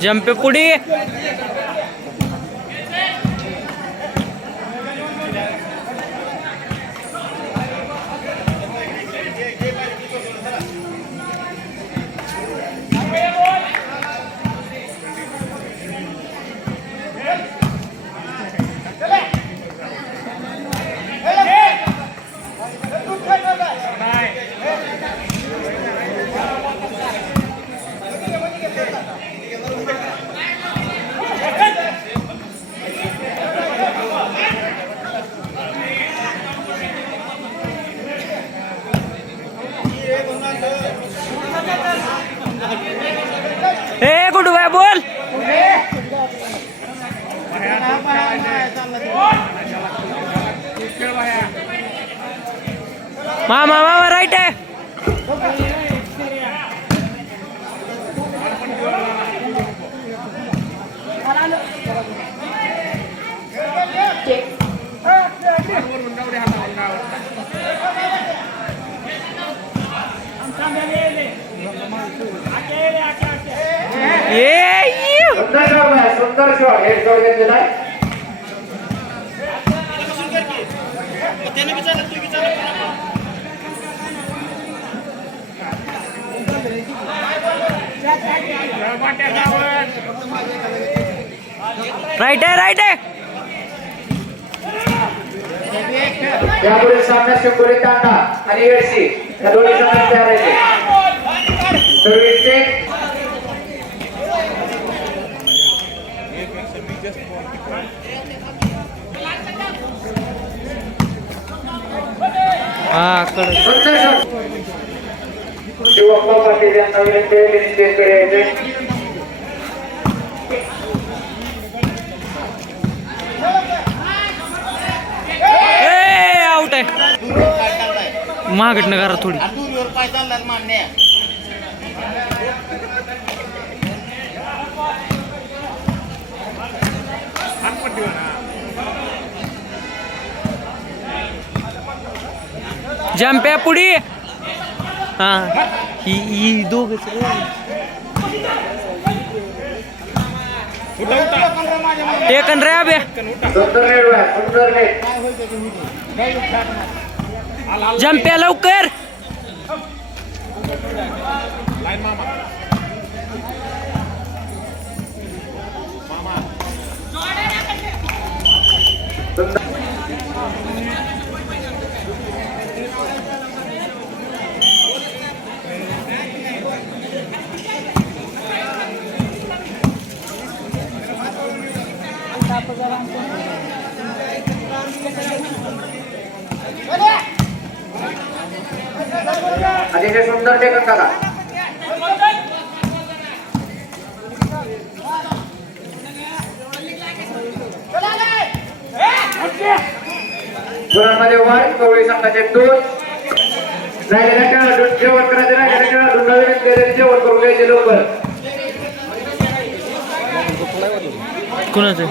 Jump पुढे good bye बोल मामा मामा राइट है सुंदर शॉट हेड शॉट घेतलेला आहे राइट है यापुढील सामन्यात शंभरी तांडा आणि एडसी या दोन्ही संघात तयार आहेत सर्व्हिस टेक शिवप्पा पाटील यांना विनंती आहे की स्टेजकडे यायचे आउट आहे महागटनं करा थोडी जंप आहे पुढे हा ही दोघ टेकन रे अबे सुंदर नेट जंप आहे लवकर अतिशय सुंदर टेकन काका गुणांमध्ये वाढ कवळी संघाचे 2 राहिलेल्या खेळाडू जेवण करायचे राहिलेल्या खेळाडू नवीन जेवण करून घ्यायचे लवकर कोणाचे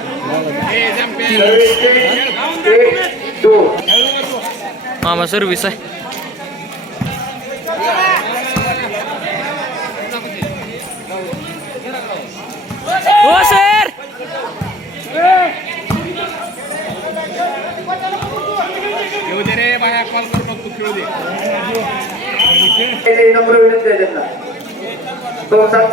मामा सर्विस आहे हो सर येऊ दे रे बाया कॉल करू नको खेळू दे नंबर विनंती आहे त्यांना 2-7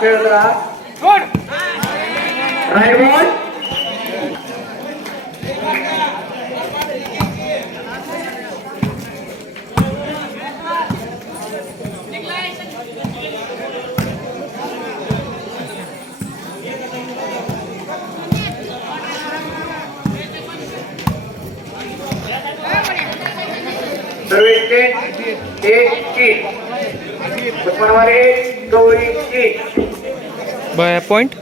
खेळत राहा राईट बॉल स्टेट 1-3 उस्मानाबाद 1 गवळी 3 बाया पॉइंट.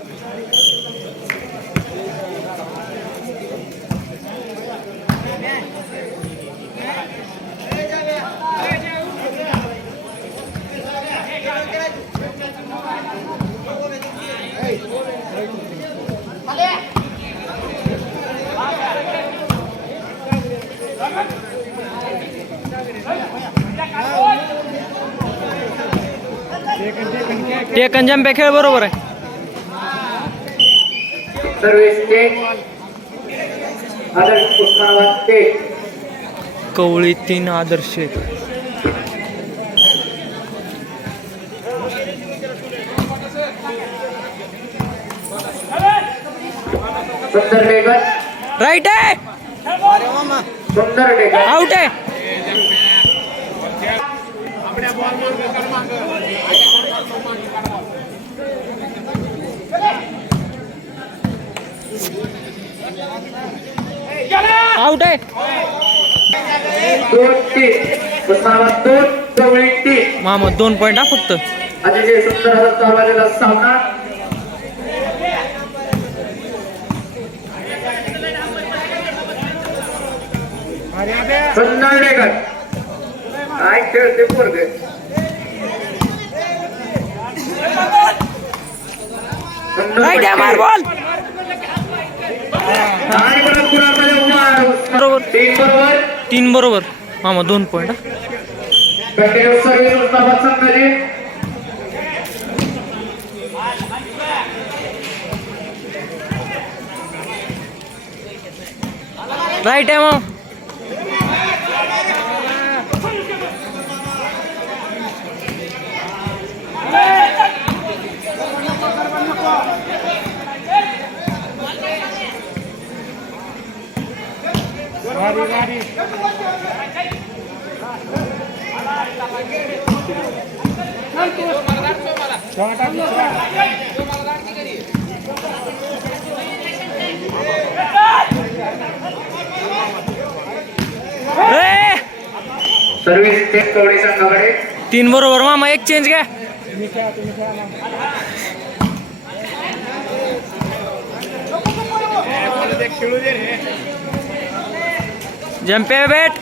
टेकन जंप खेळ बरोबर आहे. सर्व्हिस स्टेट आदर्श उस्मानाबाद 1 कवळी 3 आदर्श. सुंदर टेकन राईट आहे. सुंदर टेकन आउट आहे. आपल्या बॉल मागे आउट आहे. 2-3 उस्मानाबाद 2 गवळी 3 मामा 2 पॉइंट हा फक्त. अतिशय सुंदर असा चाललेला सामना. सुंदर टेकन काय खेळते पोरगे. राईट आहे मार बॉल. आणि परत गुलाबाच्या उमा- बरोबर 3 बरोबर 3 बरोबर. मामा 2 पॉइंट. कंटिन्यू सर्व्हिस उस्मानाबाद संघाची. राईट आहे मामा. सर्व्हिस स्टेट कवडी संघाकडे. 3 बरोबर मामा. एक चेंज घ्या. खेळू दे रे. जंप आहे बॅट.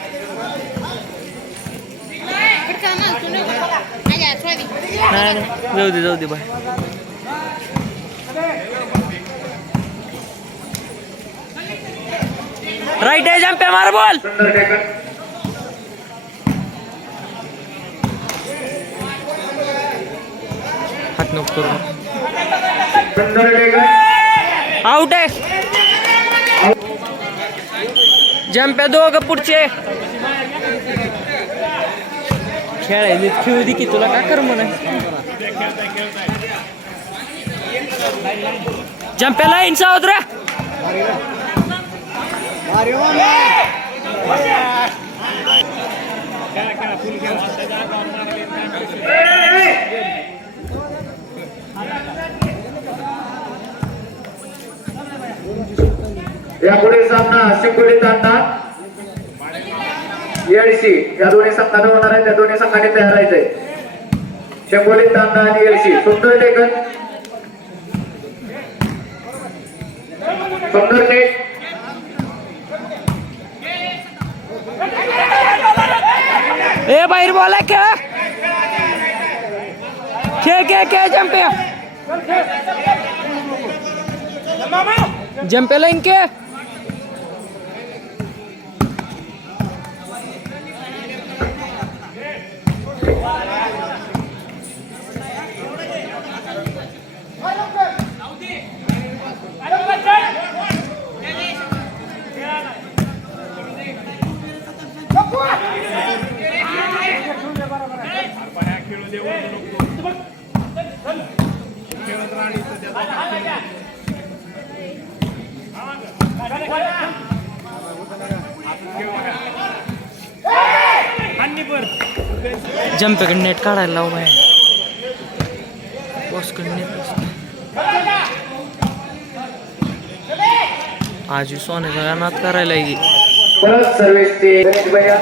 नाही जाऊ दे बाय. राईट आहे. जंप आहे मार बॉल. सुंदर टेकन हात नको करू. सुंदर टेकन आउट आहे. जंप आहे 2 पुढचे. खेळायला खेळू दे की तुला काय कर म्हणा. जंप आहे लाईन सावध रे. यापुढे सामना शिंगोली तांडा एलसी या दोन्ही संघात होणार आहे. त्या दोन्ही संघाने तयार राहायचंय. शिंगोली तांडा आणि एलसी. सुंदर टेकन सुंदर टेक ए बाहेर बॉल आहे. खेळ जंप आहे. जंप आहे लाईन के. जंप पे नेट काढायला लाव बाहेर. आज सोन्याचा नाद करायला परत सर्व्हिस ते गणेश भैया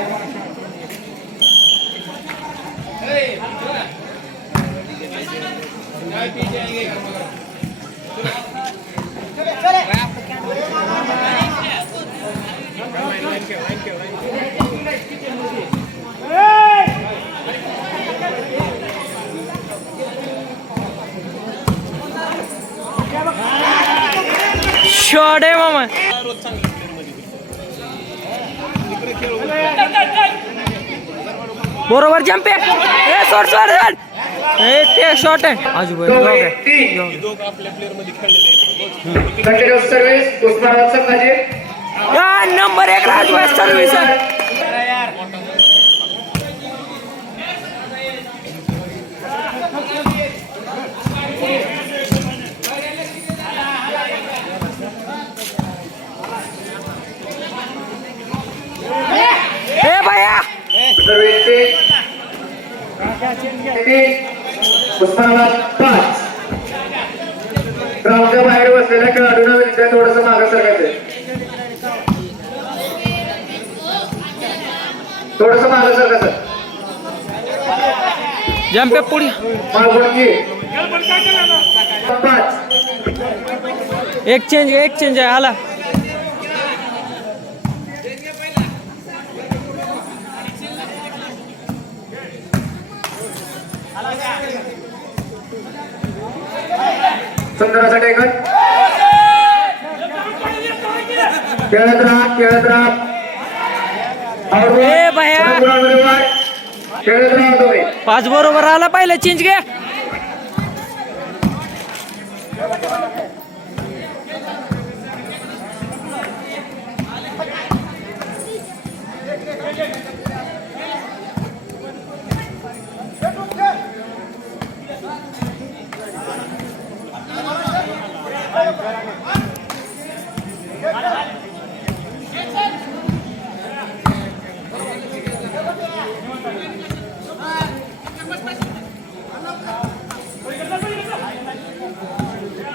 शॉट आहे मामा. रोज चांगलं तिकडे खेळ बरोबर जम्प आहे. सोड सोड सोड. ते शॉट आहे. आजूबाजू दोघं आपल्या प्लेअर मध्ये खेळलेले आहेत. कंटिन्यूस सर्व्हिस उस्मानाबाद संघाचे. नंबर 1 राजवास सर्व्हिस. हे भैया सर्व्हिस 3 उस्मानाबाद 5. ग्राउंडच्या बाहेर बसलेल्या खेळाडूंना विनंती थोडस मागे सरकायचं. थोडस मागे सरकायचं. जम्प पुढे. मागुणकी 5. एक चेंज आहे आला. सुंदर असा टेकन. खेळत राहा. ए भैया. खेळत राहा तुम्ही. 5 बरोबर आला. पाहिलं चेंज घे.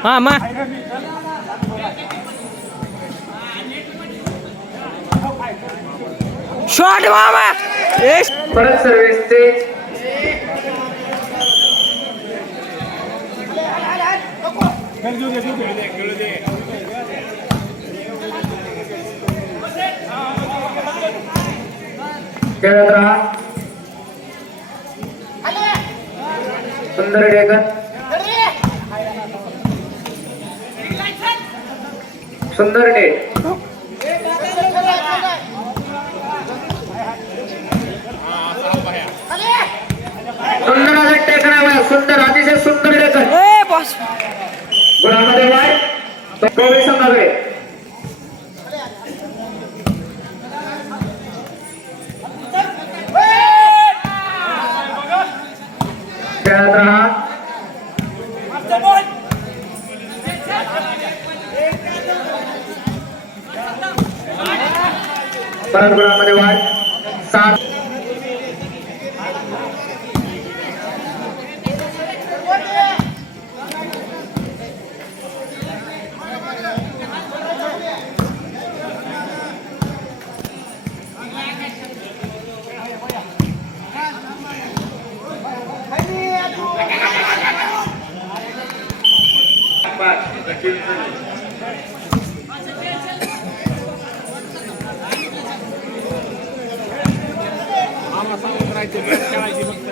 मा शॉट मामा. परत सर्व्हिस 3. खेळू दे. खेळत राहा. सुंदर टेकन. सुंदर नेट. सुंदर असं टेकन आहे. सुंदर अतिशय सुंदर टेकन. ए बॉस. गुणामध्ये वाईट कोळी संघाकडे. खेळत राहा. परत गुणामध्ये वाढ 7. खेळायची फक्त.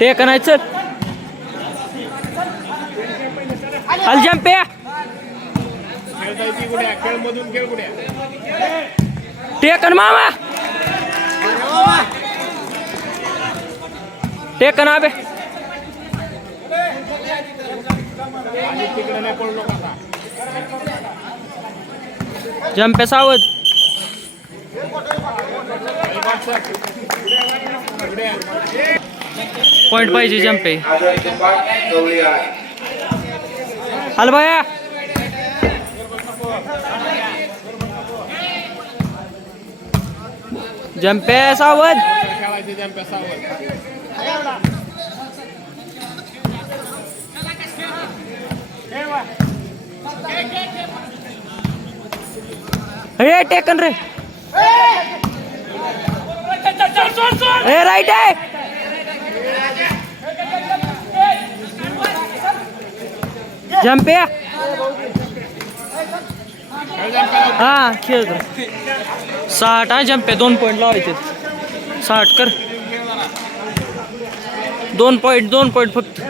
टेक नाही चल. हल जम्प आहे. खेळतायची गुड्या. खेळ मधून खेळ गुड्या. टेकन मामा. टेकन आबे. आणि तिकडे नाही पडलो कसा. जम्प सावध. पॉइंट पाहिजे जम्प आहे. हल भैया. जम्प आहे सावध. खेळायचे जम्प सावध. हे टेकन रे. हे राईट आहे. जम्प आहे. हा खेळ 60 हा जम्प आहे. 2 पॉईंट लावायचे. 60 कर. 2 पॉईंट फक्त.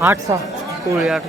8-6 कोळी 8.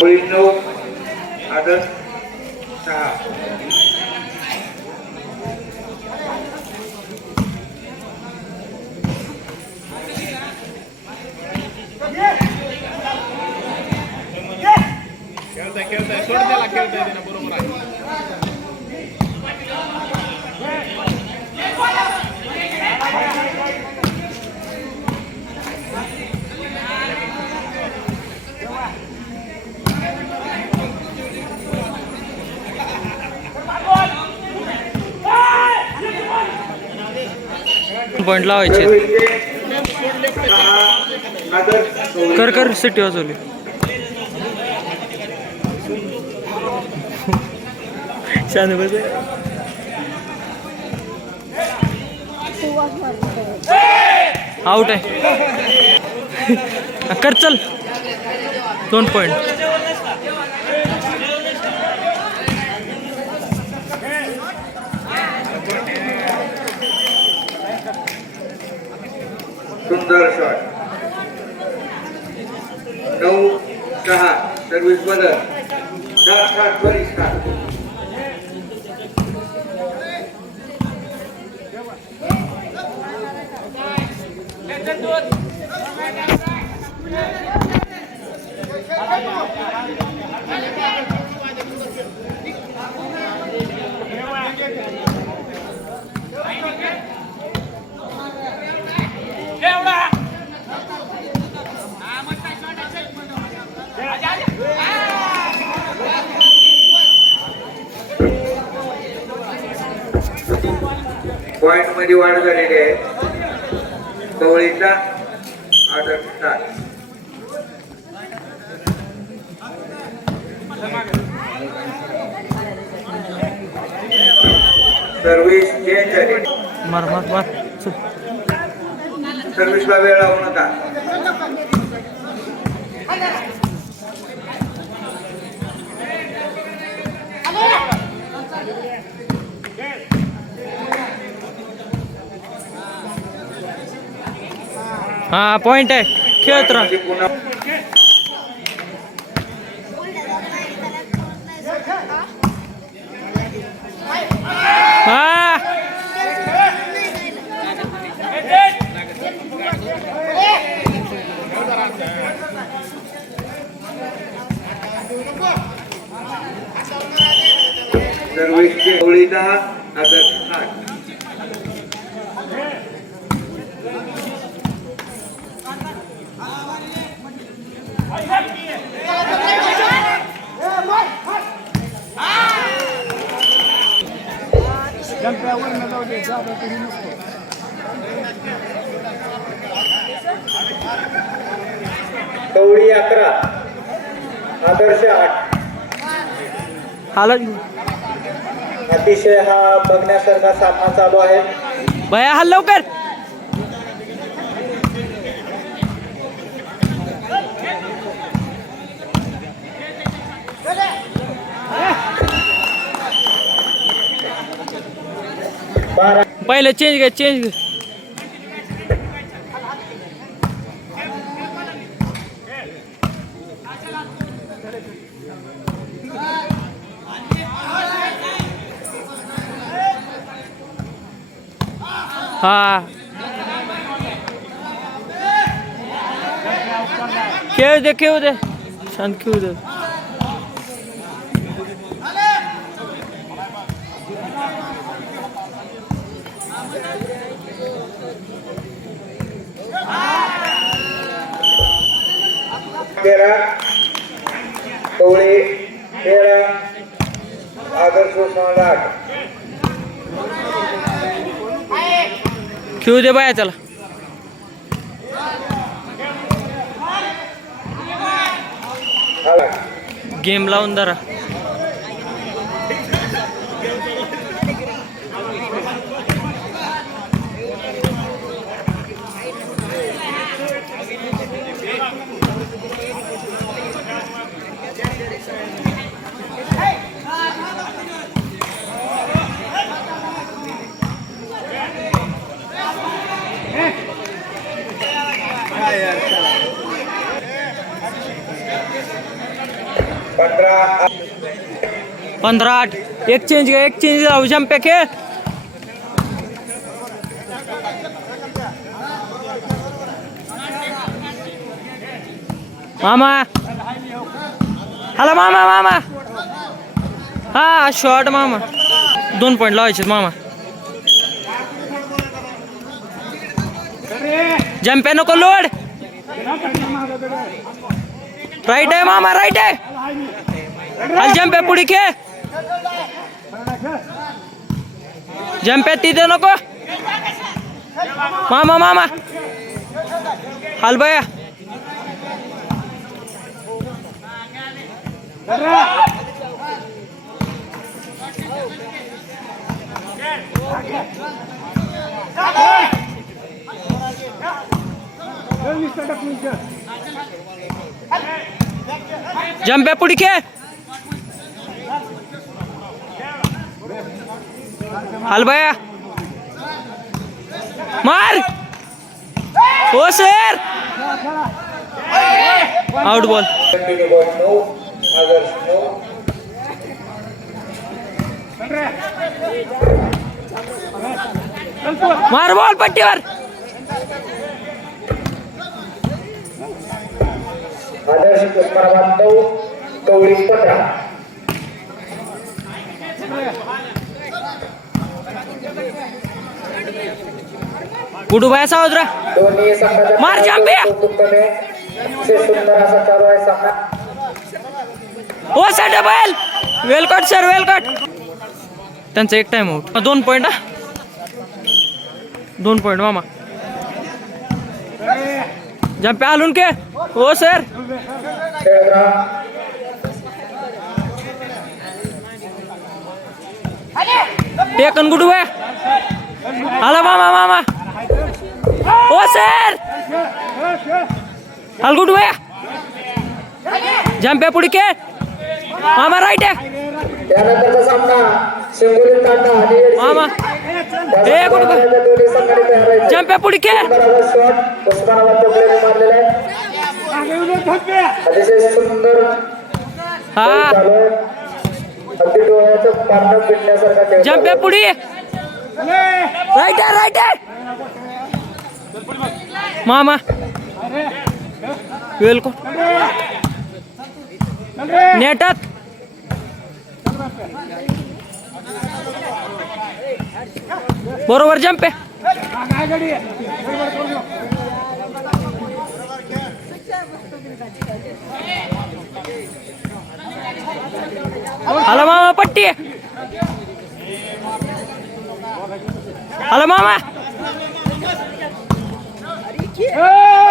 कोळी 9 आदर्श 6. खेळताय सोड त्याला खेळताय ना बरोबर आहे. पॉइंट लावायचे. कर कर सिटी वाजवली. छान बस आउट आहे. कर चल 2 पॉइंट. सुंदर शॉट. 9-6 सर्व्हिस बदल. 10-7 परिस्कार. पॉइंट मध्ये वाढ झालेली आहे. कवळीचा आदर्श 7. सर्व्हिस चेंज झाली. मार मार मार. सर्व्हिसला वेळ लावू नका. हा पॉइंट आहे. खेळत राहा. हा सर्व्हिसचे कवळी 10 आदर्श 8. कवळी 11 आदर्श 8. आला अतिशय हा बघण्यासारखा सामना चालू आहे. भया हल लवकर. पहिले चेंज घे चेंज घे. हा खेळ दे खेळू दे शांत खेळू दे. कवळे 13 आदर्श 8. खेळू दे बाया त्याला. गेम लावून धरा. पंधरा 15-8. एक चेंज लावू जंप्या खेळ. मामा हॅलो मामा. हा शॉर्ट मामा. 2 पॉईंट लावायचे मामा. जंप्या नको लोड. राईट आहे मामा राईट आहे. हल जंप्या पुढे खेळ. जंप्या तिथे नको मामा. हल बया. जंप्या पुढे खेळ. हल बया. मार. हो सर. Out ball. मार बॉल पट्टीवर. आदर्श उस्मानाबाद 9 कवळी 15. गुडू भाई सावधरा. दोन्ही संघाच्या मार जंप्या. सुंदर असा चालू आहे सामना. हो सर डबल. वेलकट सर वेलकट. त्यांचा एक टाइम आउट. 2 पॉईंट. 2 पॉईंट मामा. जंप्या हलून के. हो सर. टेकन गुडू भाई. हॅलो मामा. हो सर. हल गुडू भाई. जंप्या पुढे के. मामा राईट आहे. त्यानंतरचा सामना शिंगोली तांडा आणि मामा ए गुडू भाई. दोन्ही संघाने तयार आहेत. जंप्या पुढे के. शॉट उस्मानाबादच्या प्लेयरने मारलेला आहे. अतिशय सुंदर हा चालू आहे. अगदी डोळ्याचं पारणं पिटण्यासारखा खेळ. जंप्या पुढे. राईट आहे. मामा वेलकम. नेटात. बरोबर जंप आहे. हॅलो मामा पट्टी. हॅलो मामा.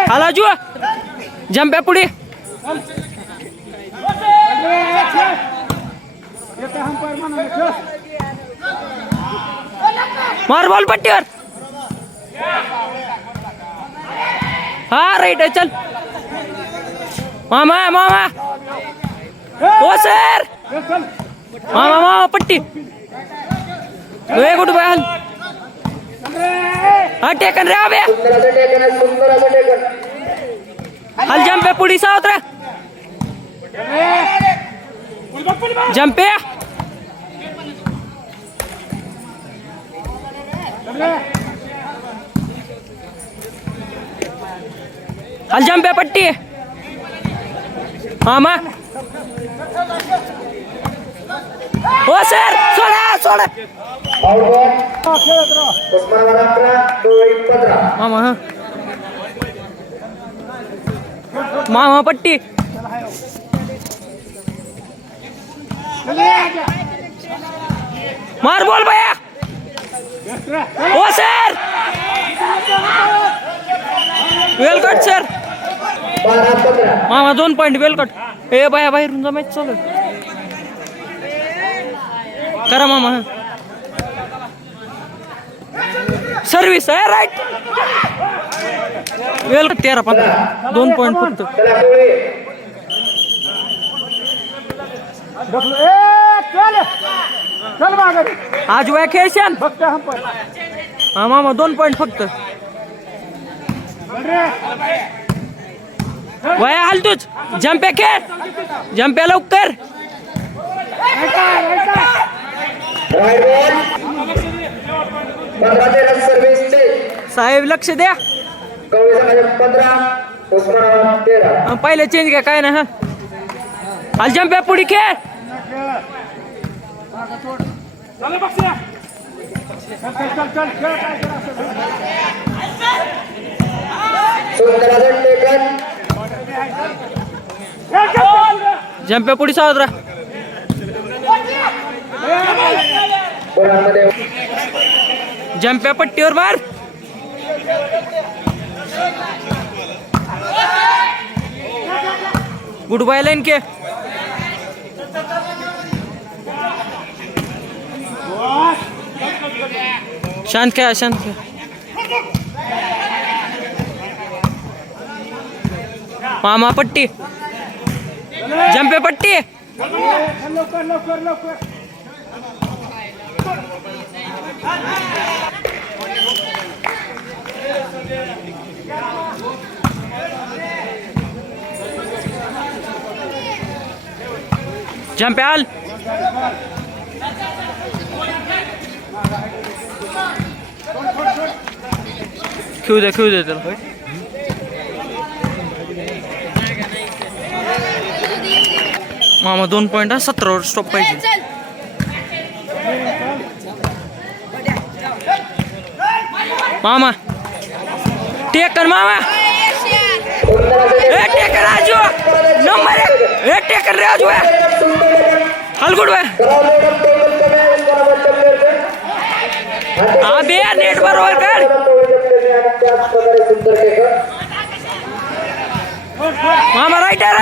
हॅलो जुआ. जंप आहे पुढे. मार बॉल पट्टीवर. हा राईट आहे चल. मामा हो सर. मामा पट्टी. Good bye. हा टेकन रे आबे. सुंदर असं टेकन. हल जंप आहे पुढे सावत्र. जंप आहे. हल जंप आहे पट्टी. मामा हो सर. सोडा आउट बॉल. उस्मानाबाद 11 डोळी 15. मामा पट्टी. मार बॉल भैया. ओ सर वेल कट सर 12-15. मामा 2 पॉईंट वेल कट ए बाया बाहेरून जा मॅच चालू आहे. करा मामा सर्विस आहे राईट वेल कट 13-15 2 पॉईंट फक्त. चला कोळी. आज वया खेळशान हा मामा 2 पॉईंट फक्त. वया हालतोच जंप्या खेळ जंप्या लवकर. Right ball 15 सर्व्हिसचे. साहेब लक्ष द्या कवळी समाज 15 उस्मानाबाद 13. पहिले चेंज घ्या काय ना हा हाल जंप्या पुढे खेळ. सुंदर टेकन. जंप्या पुढे सावध राहा. गोलांमध्ये जंप्या पट्टीवर मार. गुड बाय लाईन के. शांत खेळा शांत खेळा. मामा पट्टी जंपे पट्टी. जंप आल खेळू दे त्याला. मामा 2 पॉईंट 17 स्टॉप पाहिजे. मामा टेकन मामा टेकन राजू नंबर 1 टेकन राजू हलगुड अबे नेट बरोबर कर. मामा राईट आहे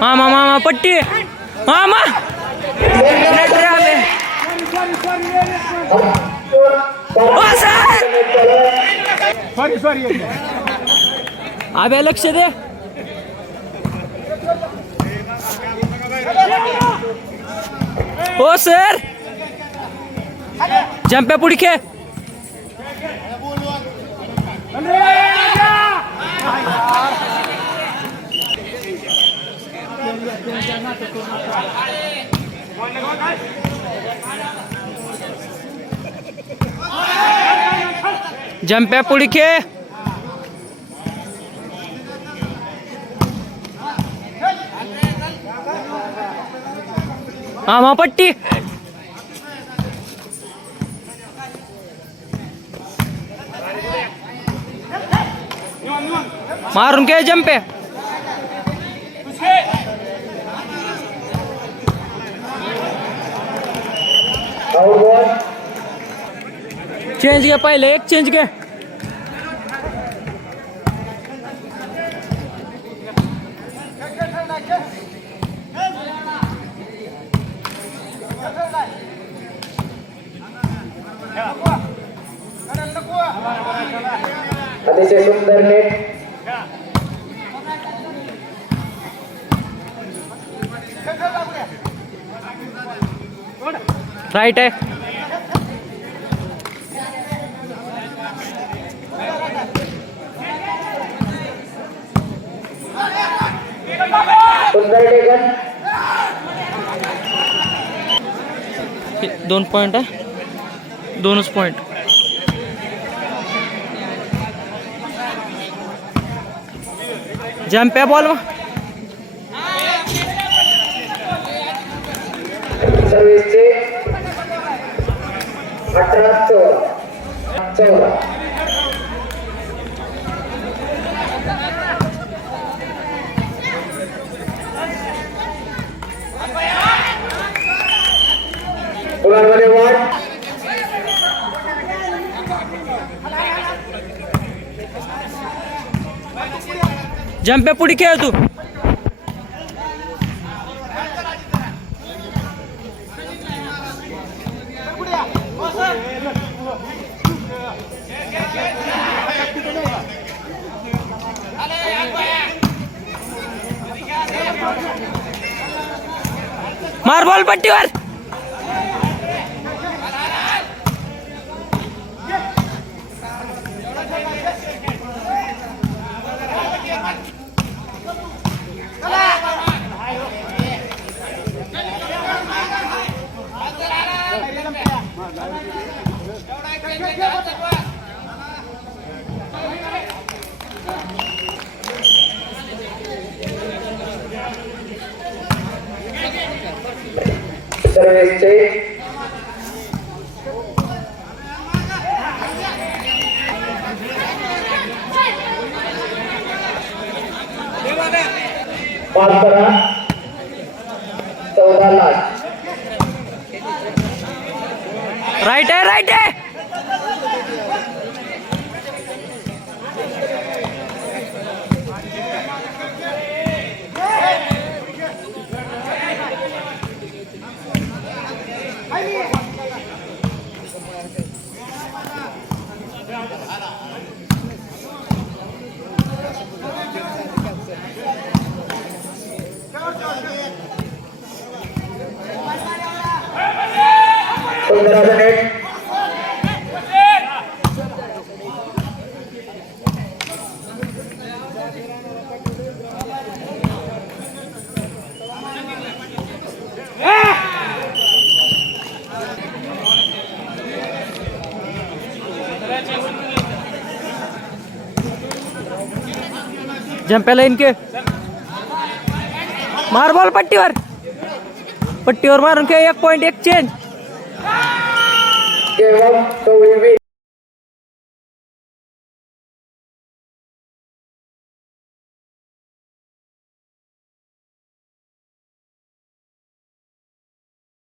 मामा पट्टी मामा नेट रे आले. अबे लक्ष दे. हो सर जंप्या पुढे खेळ. जंप्या पुढे खेळ. मामा पट्टी मारून खेळ जंपे. चेंज घ्या पहिले एक चेंज घ्या. अतिशय सुंदर नेट. राईट आहे. सुंदर टेकन. 2 पॉईंट आहे 2च पॉईंट. जंप्या बॉल सर्व्हिसचे 18-14. जंपे पुढे खेळ तू. मार बॉल पट्टीवर. सर्व्हिसचे पास करा 14 लाख. राईट आहे राईट आहे. जंप्याला इनके मार बॉल पट्टीवर. पट्टीवर मारून खेळ. 1 पॉइंट 1 चेंज. केवळ 24